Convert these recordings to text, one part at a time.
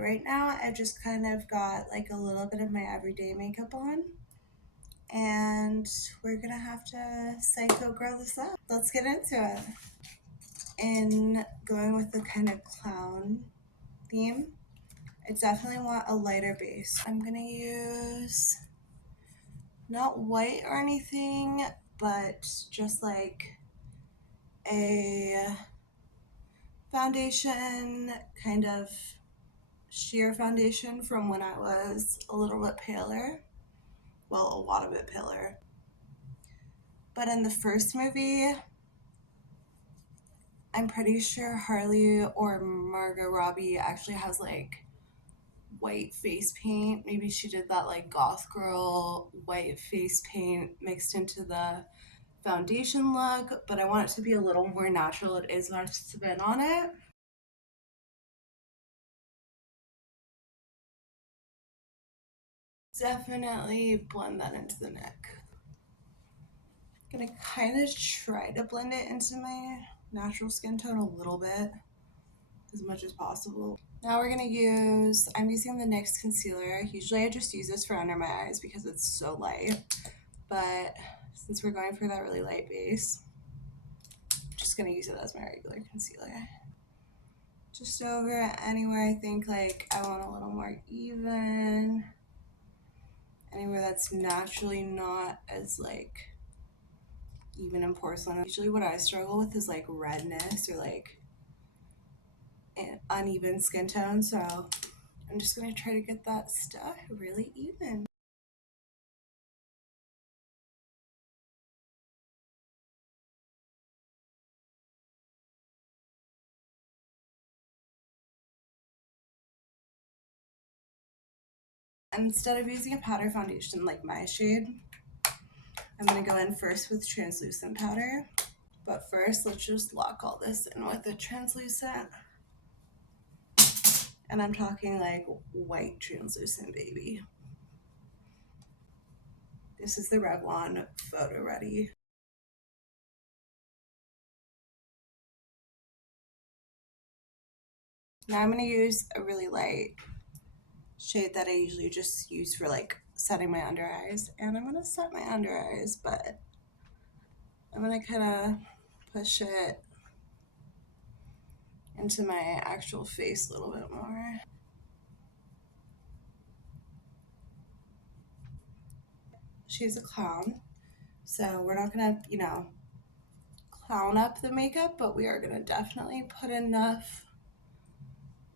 Right now, I've just kind of got like a little bit of my everyday makeup on, and we're gonna have to psycho girl this up. Let's get into it. In going with the kind of clown theme, I definitely want a lighter base. I'm gonna use not white or anything, but just like a foundation, kind of sheer foundation from when I was a little bit paler. Well, a lot of it paler. But in the first movie, I'm pretty sure Harley or Margot Robbie actually has like white face paint. Maybe she did that like goth girl white face paint mixed into the foundation look, but I want it to be a little more natural. It is my spin on it. Definitely blend that into the neck. I'm gonna kind of try to blend it into my natural skin tone a little bit, as much as possible. Now we're gonna use, I'm using the NYX concealer. Usually I just use this for under my eyes because it's so light, but since we're going for that really light base, I'm just gonna use it as my regular concealer. Just over anywhere I think like I want a little more even, anywhere that's naturally not as like even in porcelain. Usually what I struggle with is like redness or like an uneven skin tone, so I'm just gonna try to get that stuff really even. Instead of using a powder foundation like my shade, I'm gonna go in first with translucent powder. But first, let's just lock all this in with a translucent. And I'm talking like white translucent, baby. This is the Revlon Photo Ready. Now I'm gonna use a really light shade that I usually just use for like setting my under eyes. And I'm gonna set my under eyes, but I'm gonna kind of push it into my actual face a little bit more. She's a clown, so we're not gonna, clown up the makeup, but we are gonna definitely put enough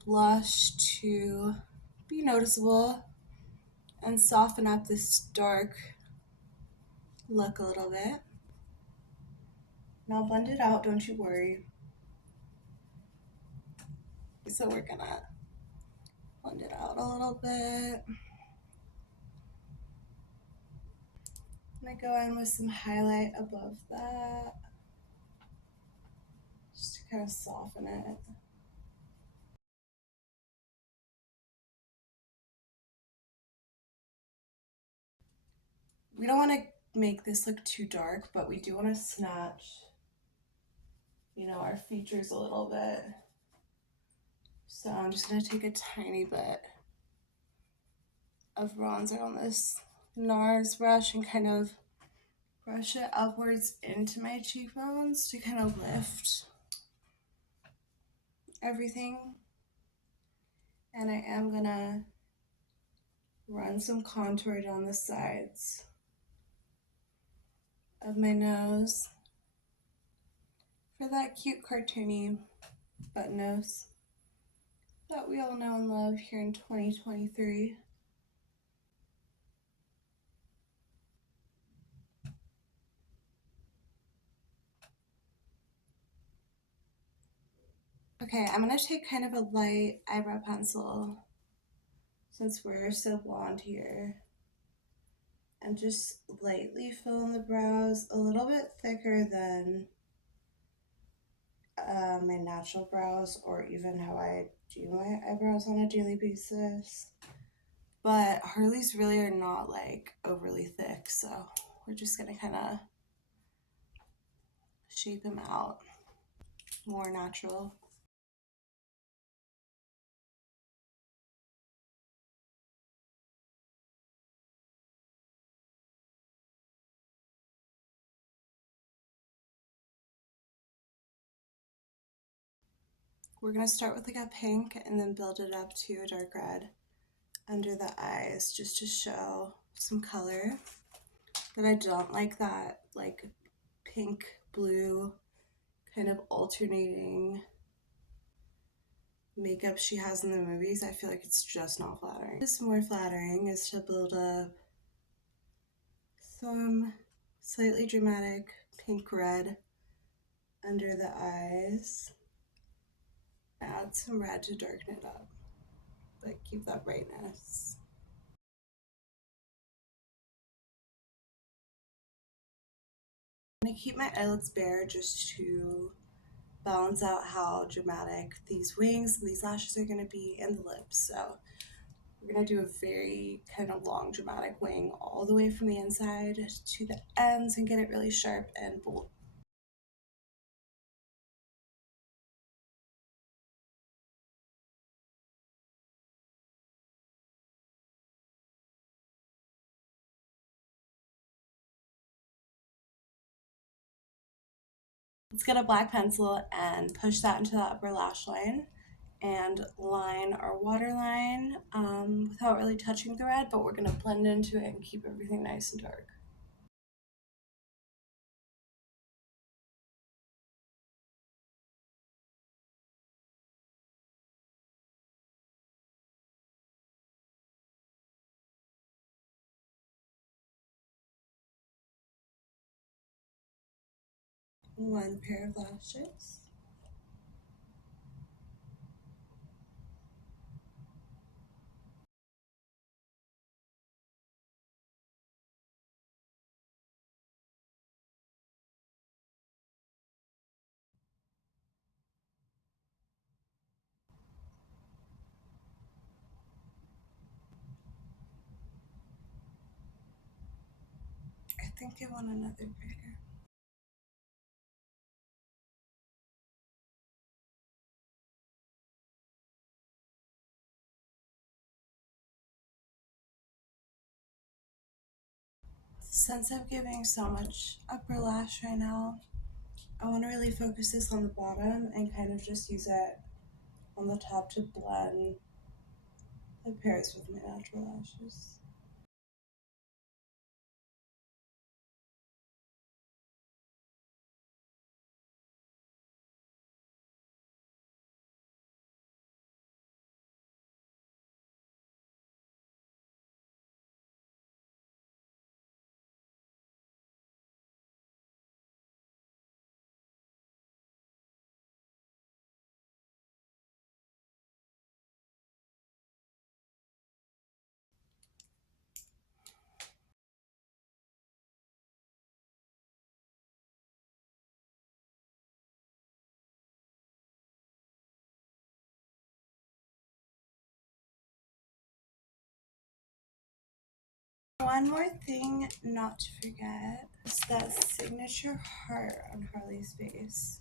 blush to be noticeable and soften up this dark look a little bit. Now blend it out, don't you worry. So we're gonna blend it out a little bit. I'm gonna go in with some highlight above that, just to kind of soften it. We don't want to make this look too dark, but we do want to snatch, our features a little bit. So I'm just gonna take a tiny bit of bronzer on this NARS brush and kind of brush it upwards into my cheekbones to kind of lift everything. And I am gonna run some contour down the sides of my nose for that cute cartoony button nose that we all know and love here in 2023. Okay, I'm gonna take kind of a light eyebrow pencil since we're so blonde here and just lightly fill in the brows a little bit thicker than my natural brows or even how I do my eyebrows on a daily basis. But Harley's really are not like overly thick, so we're just gonna kind of shape them out more natural. we're gonna start with like a pink and then build it up to a dark red under the eyes just to show some color. But I don't like that like pink blue kind of alternating makeup she has in the movies. I feel like it's just not flattering. What's more flattering is to build up some slightly dramatic pink red under the eyes. Add some red to darken it up, but keep that brightness. I'm gonna keep my eyelids bare just to balance out how dramatic these wings and these lashes are gonna be and the lips. So we're gonna do a very kind of long dramatic wing all the way from the inside to the ends and get it really sharp and bold. Let's get a black pencil and push that into the upper lash line and line our waterline without really touching the red, but we're gonna blend into it and keep everything nice and dark. One pair of lashes. I think I want another pair. Since I'm giving so much upper lash right now, I want to really focus this on the bottom and kind of just use it on the top to blend the pairs with my natural lashes. One more thing not to forget is that signature heart on Harley's face.